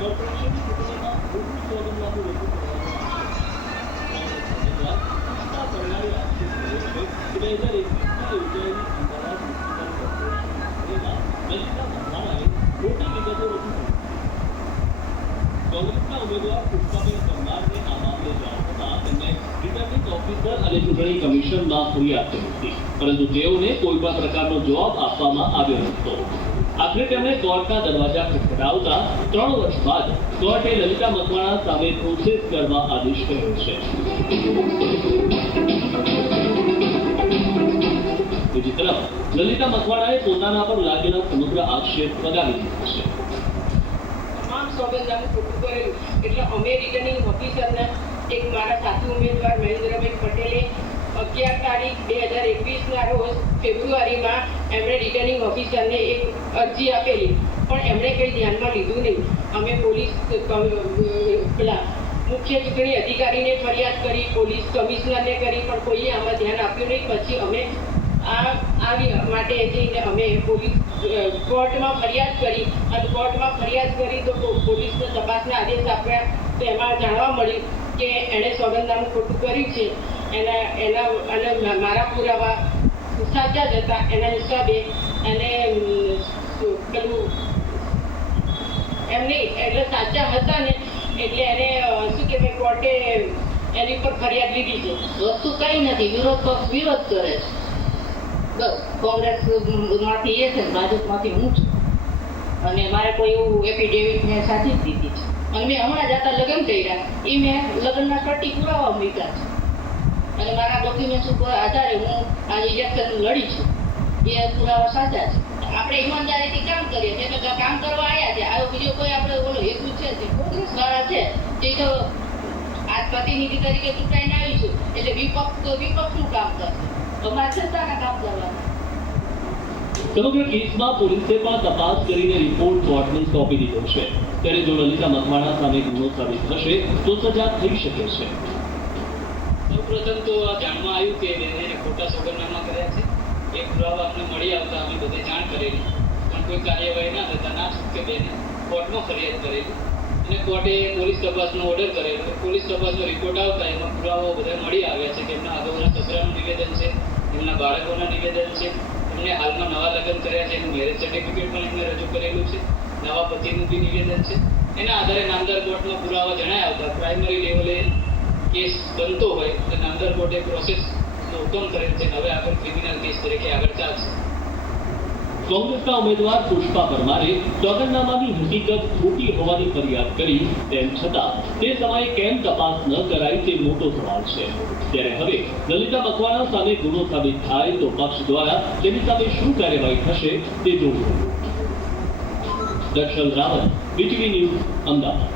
Corporation ચૂંટણીમાં મોટું સોગંદનામું રજૂ કરવામાં આવ્યું છે. કોંગ્રેસ ઉમેદવાર પુષ્પાબેન પરમારને આ મામલે જાણ થતાં તેમણે રિટર્નિંગ ઓફિસર અને ચૂંટણી કમિશનમાં ફરિયાદ કરી હતી, પરંતુ તેઓને કોઈ પણ પ્રકારનો જવાબ આપવામાં આવ્યો નહોતો. આખરે તેમણે કોર્ટના દરવાજા ખટખટાવતા 3 વર્ષ બાદ કોર્ટે લલિતા મકવાણા સામે પ્રોસેસ કરવા આદેશ કર્યો છે. બીજી તરફ લલિતા મકવાણાએ પોતાના પર લાગેલા સમગ્ર આક્ષેપ ફગાવી દીધા છે. સોગંદનામું ખોટું કરેલું એટલે અમે રિટર્નિંગ ઓફિસરના એક મારા સાથી ઉમેદવાર મહેન્દ્રભાઈ પટેલે 11 તારીખ 2021ના રોજ ફેબ્રુઆરીમાં એમણે રિટર્નિંગ ઓફિસરને એક અરજી આપેલી, પણ એમણે કંઈ ધ્યાનમાં લીધું નહીં. અમે પોલીસ પેલા મુખ્ય ચૂંટણી અધિકારીને ફરિયાદ કરી, પોલીસ કમિશનરને કરી, પણ કોઈએ આમાં ધ્યાન આપ્યું નહીં. પછી અમે આ માટે જઈને અમે પોલીસ કોર્ટમાં ફરિયાદ કરી અને કોર્ટમાં ફરિયાદ કરી તો પોલીસને તપાસના આદેશ આપ્યા. તો એમાં જાણવા મળ્યું કે એણે સોગંદનામું ખોટું કર્યું છે. એના મારા પુરાવા સાચા જ હતા. એના હિસાબે એને પેલું એમ નહીં એટલે સાચા હતા ને એટલે એને શું કહેવાય કોર્ટે એની પર ફરિયાદ લીધી છે. વસ્તુ કંઈ નથી, વિરોધ પક્ષ વિરોધ કરે છે. કોંગ્રેસ માંથી એ છે, ભાજપમાંથી હું છું, અને મારે કોઈ એવું એફિડેવિટ મેં સાચી જ દીધી છે. અને મેં હમણાં જતા લગ્ન કર્યા, એ મેં લગ્નના સર્ટી પુરાવા મૂક્યા છે, અને મારા ડોક્યુમેન્ટ્સ ઉપર આધારે હું આ ઇલેક્શન લડી છું. એ પુરાવા સાચા છે. આપણે ઈમાનદારીથી કામ કરીએ છીએ, એટલે કામ કરવા આવ્યા છે. આવો બીજો કોઈ આપણે ઓલો હેતુ છે કોંગ્રેસ વાળા છે તે તો આ પ્રતિનિધિ તરીકે ચૂંટાઈને આવી છું, એટલે વિપક્ષ તો વિપક્ષનું કામ કરશે. સમગ્ર કેસમાં પોલીસે પણ તપાસ કરીને રિપોર્ટ કોર્ટને સોંપી દીધો છે. ત્યારે જો લલિતા મકવાણા સામે ગુનો સાબિત થશે તો સજા થઈ શકે છે. સૌપ્રથમ તો જાણવા આવ્યું કે બેને ખોટા સોગંદનામા કર્યા છે. એ પુરાવા અમને મળી આવતા અમે બધે જાણ કરેલી, પણ કોઈ કાર્યવાહી ના થતા ના છૂટકે બેને કોર્ટમાં ફરિયાદ કરેલી અને કોર્ટે પોલીસ તપાસનો ઓર્ડર કરેલો. પોલીસ તપાસનો રિપોર્ટ આવતા એમાં પુરાવાઓ બધા મળી આવ્યા છે કે એમના અગાઉના સસરાનું નિવેદન છે, એમના બાળકોના નિવેદન છે, એમને હાલમાં નવા લગ્ન કર્યા છે, એનું મેરેજ સર્ટિફિકેટ પણ એમને રજૂ કરેલું છે, નવા પતિનું બી નિવેદન છે. એના આધારે નામદાર કોર્ટમાં પુરાવા જણાયા આવતા પ્રાઇમરી લેવલે કેસ બનતો હોય તો નામદાર કોર્ટે પ્રોસેસનો હુકમ કરેલ છે. હવે આગળ ક્રિમિનલ કેસ તરીકે આગળ ચાલશે. કોંગ્રેસના ઉમેદવાર પુષ્પા પરમારે સોગંદનામાની હકીકત ખોટી હોવાની ફરિયાદ કરી, તેમ છતાં તે સમયે કેમ તપાસ ન કરાઈ તે મોટો સવાલ છે. ત્યારે હવે લલિતા મકવાણા સામે ગુનો સાબિત થાય તો પક્ષ દ્વારા તેની સામે શું કાર્યવાહી થશે તે જોવું. દર્શન રાવલ, BTV ન્યૂઝ, અમદાવાદ.